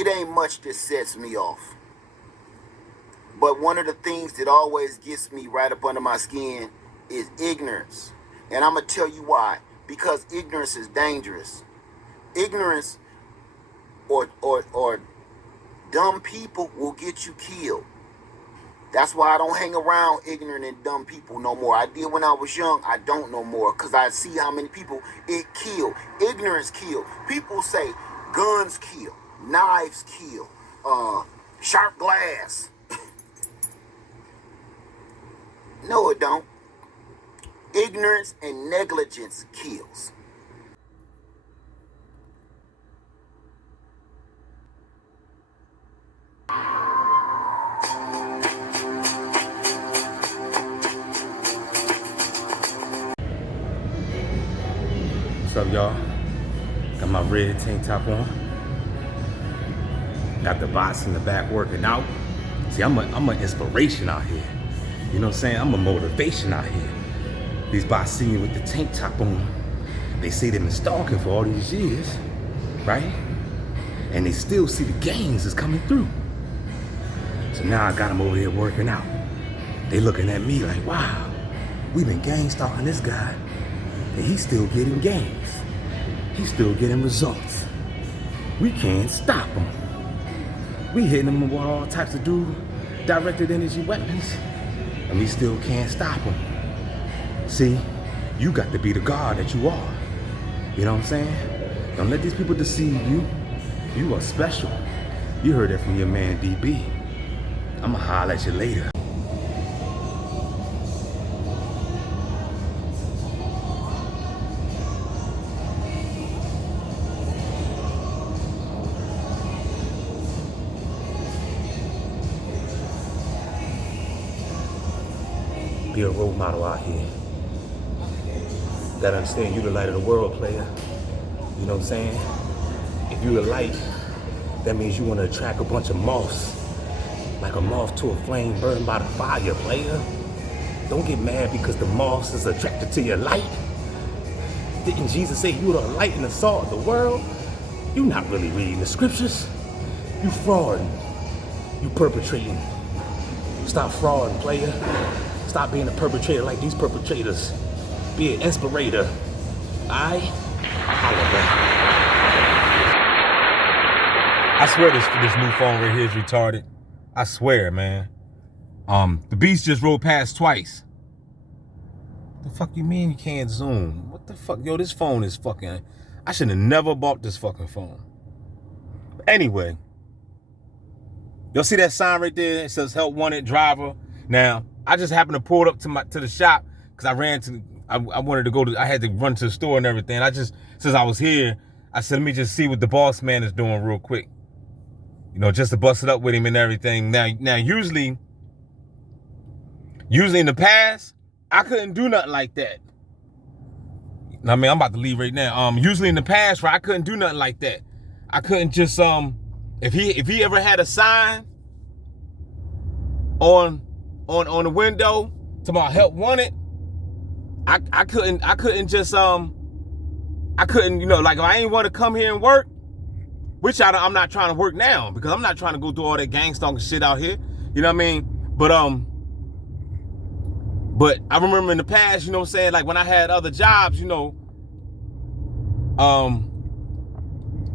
it ain't much that sets me off. But one of the things that always gets me right up under my skin is ignorance. And I'm going to tell you why. Because ignorance is dangerous. Ignorance or dumb people will get you killed. That's why I don't hang around ignorant and dumb people no more. I did when I was young. I don't no more because I see how many people it kill. Ignorance kill. People say guns kill, knives kill, sharp glass. No, it don't. Ignorance and negligence kills. What's up, y'all? Got my red tank top on. Got the bots in the back working out. See, I'm an inspiration out here. You know what I'm saying? I'm a motivation out here. These bots see me with the tank top on. They say they've been stalking for all these years, right? And they still see the gains is coming through. So now I got them over here working out. They looking at me like, wow, we've been gang stalking this guy. And he's still getting gains. He's still getting results. We can't stop him. We hitting him with all types of directed energy weapons, and we still can't stop him. See, you got to be the God that you are. You know what I'm saying? Don't let these people deceive you. You are special. You heard that from your man DB. I'ma holler at you later. Be a role model out here. Gotta understand you the light of the world, player. You know what I'm saying? If you the light, that means you wanna attract a bunch of moths. Like a moth to a flame burned by the fire, player. Don't get mad because the moths is attracted to your light. Didn't Jesus say you are the light and the salt of the world? You not really reading the scriptures. You frauding. You perpetrating. Stop frauding, player. Stop being a perpetrator like these perpetrators. Be an inspirator. Holla back. I swear this new phone right here is retarded. I swear, man. The beast just rolled past twice. The fuck you mean you can't zoom? What the fuck? Yo, this phone is fucking... I should have never bought this fucking phone. Anyway. Y'all see that sign right there? It says help wanted driver. Now, I just happened to pull it up to the shop because I wanted to go to, I had to run to the store and everything. Since I was here, I said, let me just see what the boss man is doing real quick. You know, just to bust it up with him and everything. Now, usually in the past, I couldn't do nothing like that. I mean, I'm about to leave right now. Usually in the past, right, I couldn't do nothing like that. I couldn't just, if he ever had a sign on the window to my help wanted, I couldn't just, you know, like if I ain't want to come here and work, which I'm not trying to work now because I'm not trying to go through all that gang stalking shit out here. You know what I mean? But I remember in the past, you know what I'm saying? Like when I had other jobs, you know,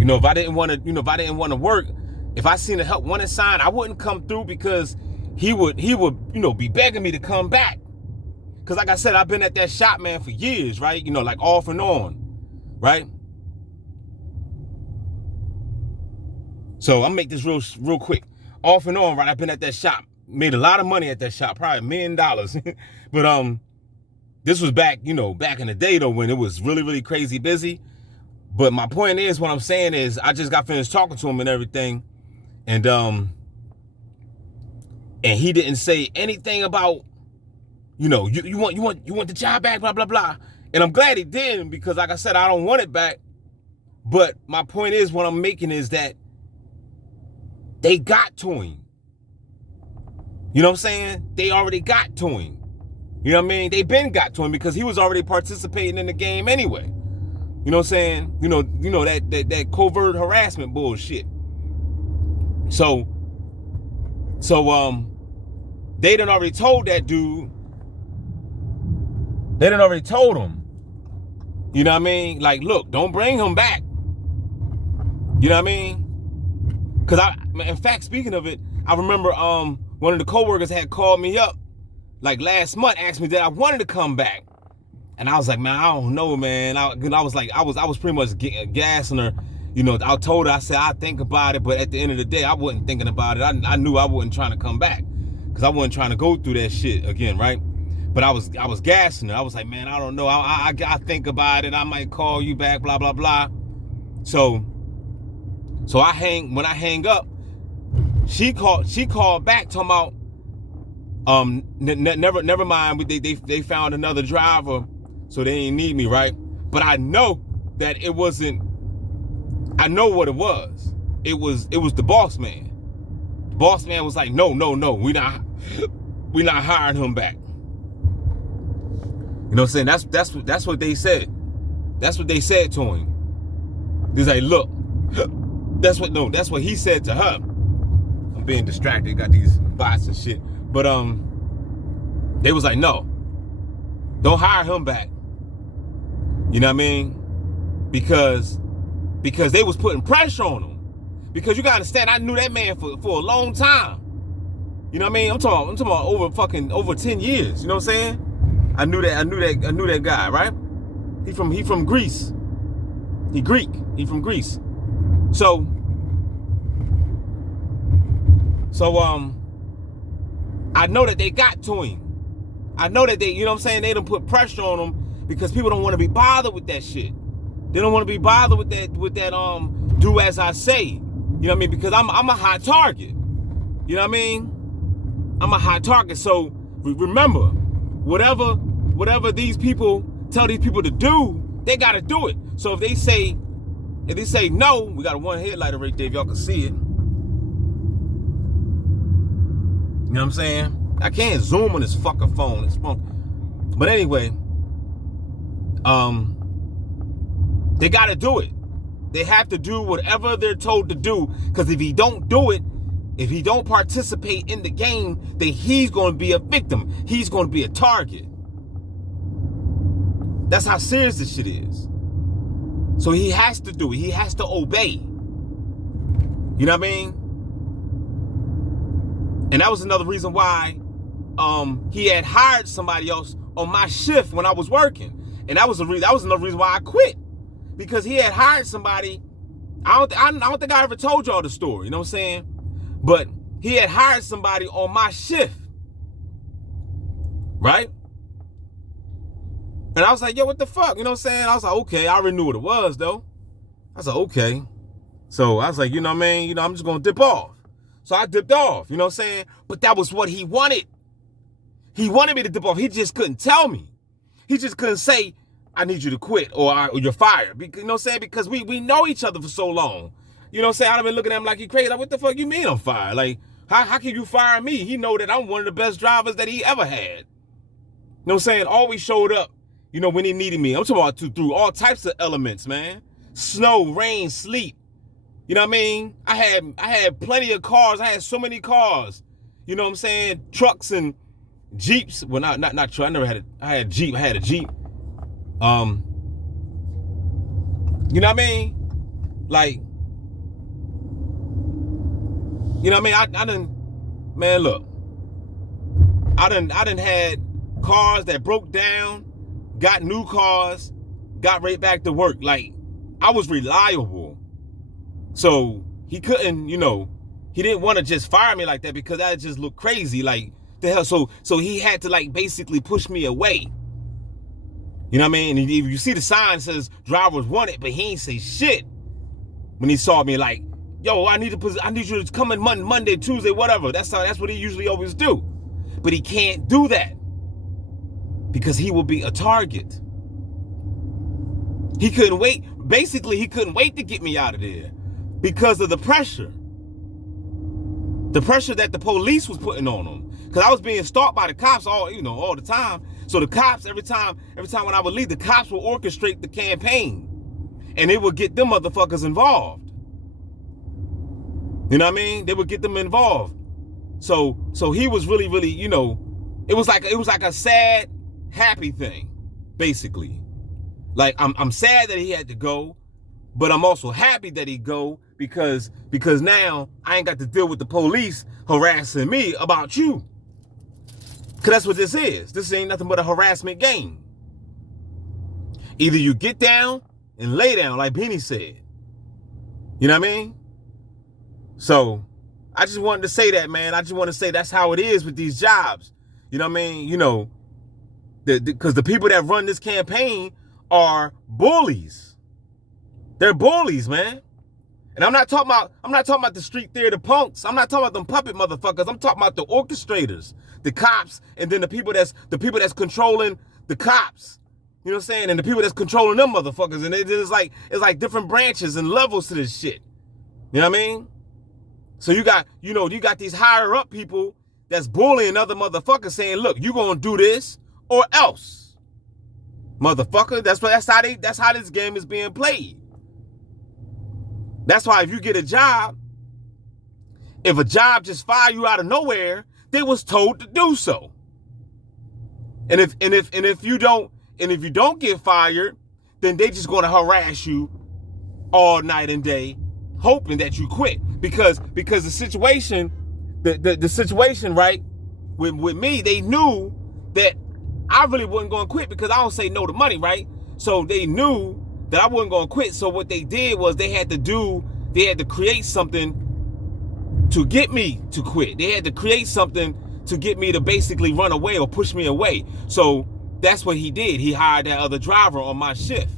if I didn't want to work, if I seen a help wanted sign, I wouldn't come through because he would, you know, be begging me to come back. Cause like I said, I've been at that shop, man, for years, right? You know, like off and on, right? So I'll make this real quick. Off and on, right? I've been at that shop, made a lot of money at that shop, probably $1 million. But this was back, you know, back in the day though, when it was really, really crazy busy. But my point is, what I'm saying is, I just got finished talking to him and everything, and he didn't say anything about, you know, you want the job back, blah blah blah. And I'm glad he didn't because, like I said, I don't want it back. But my point is, what I'm making is that they got to him. You know what I'm saying? They already got to him. You know what I mean? They been got to him because he was already participating in the game anyway. You know what I'm saying? You know that covert harassment bullshit. So they done already told that dude. They done already told him. You know what I mean? Like, look, don't bring him back. You know what I mean? Cause in fact, speaking of it, I remember one of the coworkers had called me up like last month, asked me that I wanted to come back, and I was like, man, I don't know, man. I was pretty much gassing her. You know, I told her, I said, I think about it, but at the end of the day, I wasn't thinking about it. I knew I wasn't trying to come back because I wasn't trying to go through that shit again, right? But I was gassing her. I was like, man, I don't know. I think about it. I might call you back, blah, blah, blah. So when I hang up, she called back talking about, never mind. They found another driver, so they didn't need me, right? But I know that it wasn't. I know what it was. It was the boss man. The boss man was like, no, we not hiring him back. You know what I'm saying? That's what they said. That's what they said to him. He's like, look, that's what he said to her. I'm being distracted, got these bots and shit. But they was like, no, don't hire him back. You know what I mean? Because they was putting pressure on him. Because you gotta understand, I knew that man for a long time. You know what I mean? I'm talking about over 10 years. You know what I'm saying? I knew that guy, right? He from Greece. He Greek. He from Greece. So I know that they got to him. I know that they, you know what I'm saying, they done put pressure on him because people don't want to be bothered with that shit. They don't want to be bothered with that do as I say. You know what I mean? Because I'm a hot target. You know what I mean? I'm a hot target. So remember, whatever these people tell these people to do, they gotta do it. So if they say no, we got a one headlighter right there if y'all can see it. You know what I'm saying? I can't zoom on this fucking phone. It's funky. But anyway, they gotta do it. They have to do whatever they're told to do. Because if he don't do it, if he don't participate in the game, then he's going to be a victim. He's going to be a target. That's how serious this shit is. So he has to do it. He has to obey. You know what I mean? And that was another reason why he had hired somebody else on my shift when I was working. And that was another reason why I quit. Because he had hired somebody. I don't think I ever told y'all the story, you know what I'm saying? But he had hired somebody on my shift. Right? And I was like, yo, what the fuck? You know what I'm saying? I was like, okay, I already knew what it was, though. I was like, okay. So I was like, you know what I mean? You know, I'm just going to dip off. So I dipped off, you know what I'm saying? But that was what he wanted. He wanted me to dip off. He just couldn't tell me. He just couldn't say, I need you to quit or you're fired. You know what I'm saying? Because we know each other for so long. You know what I'm saying? I've been looking at him like he crazy. Like, what the fuck you mean I'm fired? Like, how can you fire me? He know that I'm one of the best drivers that he ever had. You know what I'm saying? Always showed up, you know, when he needed me. I'm talking about through all types of elements, man. Snow, rain, sleet. You know what I mean? I had plenty of cars. I had so many cars. You know what I'm saying? Trucks and Jeeps. Well, not truck. I had a Jeep. I had a Jeep. You know what I mean? Like, you know what I mean? I done, man, look. I done had cars that broke down, got new cars, got right back to work. Like, I was reliable. So he couldn't, you know, he didn't want to just fire me like that because that just looked crazy. Like, the hell? So he had to, like, basically push me away. You know what I mean? And if you see the sign says drivers wanted, but he ain't say shit when he saw me. Like, yo, I need you to come in Monday, Tuesday, whatever. That's what he usually always do. But he can't do that because he will be a target. He couldn't wait. Basically, he couldn't wait to get me out of there because of the pressure. The pressure that the police was putting on him. Because I was being stalked by the cops all the time. So the cops, every time when I would leave, the cops would orchestrate the campaign. And they would get them motherfuckers involved. You know what I mean? They would get them involved. So he was really, really, you know, it was like a sad, happy thing, basically. Like I'm sad that he had to go, but I'm also happy that he go because now I ain't got to deal with the police harassing me about you. Cause that's what this is. This ain't nothing but a harassment game. Either you get down and lay down, like Benny said. You know what I mean? So I just wanted to say that, man. I just want to say that's how it is with these jobs. You know what I mean? You know, because the people that run this campaign are bullies. They're bullies, man. And I'm not talking about the street theater punks. I'm not talking about them puppet motherfuckers. I'm talking about the orchestrators, the cops, and then the people that's controlling the cops. You know what I'm saying? And the people that's controlling them motherfuckers. And it's like different branches and levels to this shit. You know what I mean? So you got these higher up people that's bullying other motherfuckers saying, look, you gonna do this or else. Motherfucker, that's how this game is being played. That's why if you get a job, if a job just fire you out of nowhere, they was told to do so. And if you don't get fired, then they just gonna harass you all night and day, hoping that you quit. Because the situation, the situation, right, with me, they knew that I really wasn't gonna quit because I don't say no to money, right? So they knew that I wasn't gonna quit. So what they did was they had to create something to get me to quit. They had to create something to get me to basically run away or push me away. So that's what he did. He hired that other driver on my shift,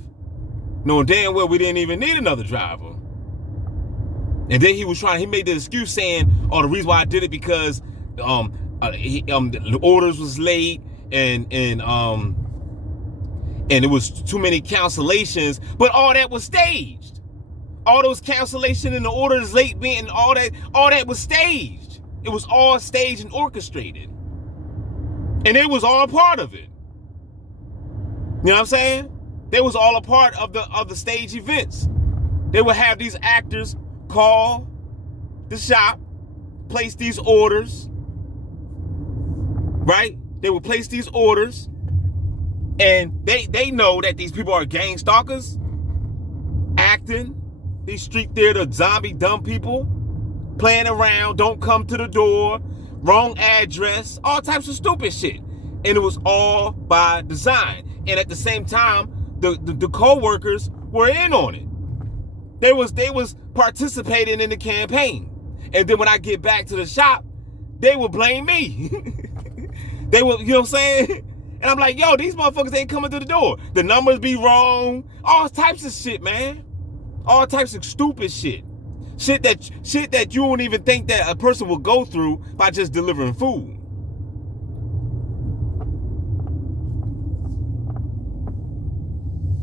knowing damn well we didn't even need another driver. And then he made the excuse saying, oh, the reason why I did it because the orders was late and it was too many cancellations, but all that was staged. All those cancellations and the orders late being all that was staged. It was all staged and orchestrated. And it was all part of it. You know what I'm saying? They was all a part of the stage events. They would have these actors call the shop, place these orders, right? They would place these orders, and they know that these people are gang stalkers, acting, these street theater zombie dumb people, playing around, don't come to the door, wrong address, all types of stupid shit. And it was all by design. And at the same time, the co-workers were in on it. They was participating in the campaign. And then when I get back to the shop, they will blame me. They will, you know what I'm saying? And I'm like, yo, these motherfuckers ain't coming to the door. The numbers be wrong. All types of shit, man. All types of stupid shit. Shit that you don't even think that a person will go through by just delivering food.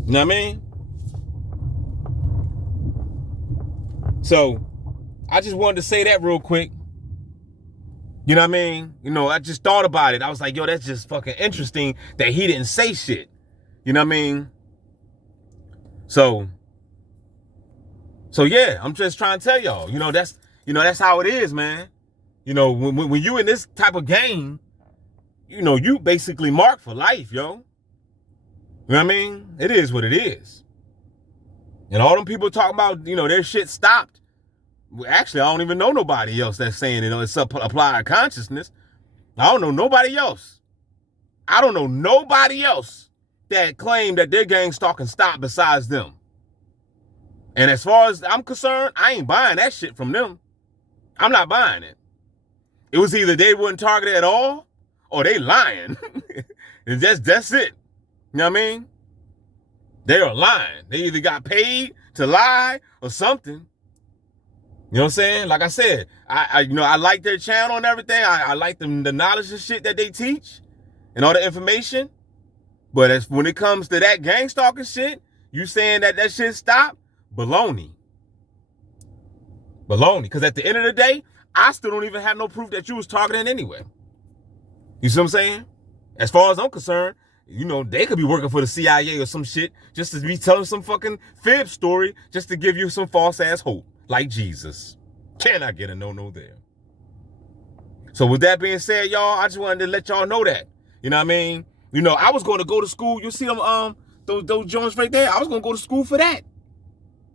You know what I mean? So, I just wanted to say that real quick. You know what I mean? You know, I just thought about it. I was like, yo, that's just fucking interesting that he didn't say shit. You know what I mean? So yeah, I'm just trying to tell y'all, that's how it is, man. You know, when you in this type of game, you know, you basically mark for life, yo. You know what I mean? It is what it is. And all them people talking about, you know, their shit stopped. Actually, I don't even know nobody else that's saying, you know, it's applied consciousness. I don't know nobody else. I don't know nobody else that claimed that their gang stalking stopped besides them. And as far as I'm concerned, I ain't buying that shit from them. I'm not buying it. It was either they weren't targeted at all or they lying. And that's it. You know what I mean? They are lying. They either got paid to lie or something. You know what I'm saying? Like I said, I like their channel and everything. I like the knowledge and shit that they teach and all the information. But when it comes to that gang stalking shit, you saying that shit stopped? Baloney. Because at the end of the day, I still don't even have no proof that you was targeting anyway. You see what I'm saying? As far as I'm concerned, you know, they could be working for the CIA or some shit just to be telling some fucking fib story just to give you some false ass hope, like Jesus. Cannot get a no there. So with that being said, y'all, I just wanted to let y'all know that. You know what I mean? You know, I was going to go to school. You see them, those joints right there? I was going to go to school for that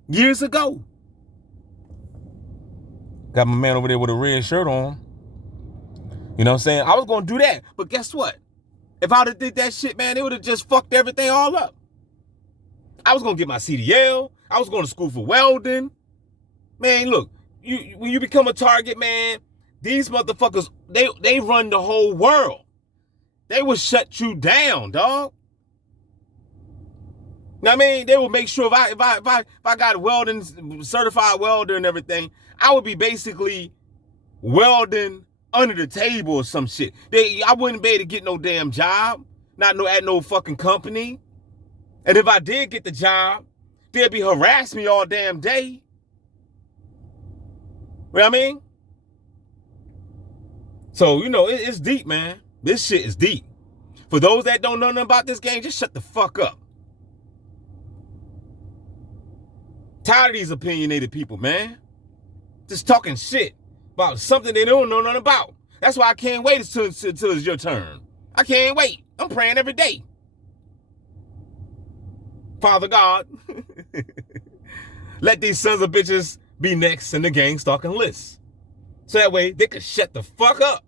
years ago. Got my man over there with a red shirt on. You know what I'm saying? I was going to do that. But guess what? If I would have did that shit, man, it would have just fucked everything all up. I was going to get my CDL. I was going to school for welding. Man, look, when you become a target, man, these motherfuckers, they run the whole world. They will shut you down, dog. You know what I mean? They will make sure if I got welding, certified welder and everything, I would be basically welding under the table or some shit. I wouldn't be able to get no damn job, at no fucking company. And if I did get the job, they'd be harassing me all damn day. You know what I mean? So, you know, it's deep, man. This shit is deep. For those that don't know nothing about this game, just shut the fuck up. Tired of these opinionated people, man. Just talking shit about something they don't know nothing about. That's why I can't wait until it's your turn. I can't wait. I'm praying every day. Father God, let these sons of bitches be next in the gang stalking list. So that way they can shut the fuck up.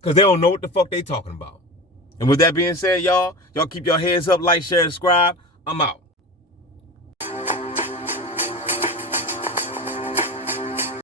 Because they don't know what the fuck they talking about. And with that being said, y'all keep your heads up, like, share, subscribe. I'm out.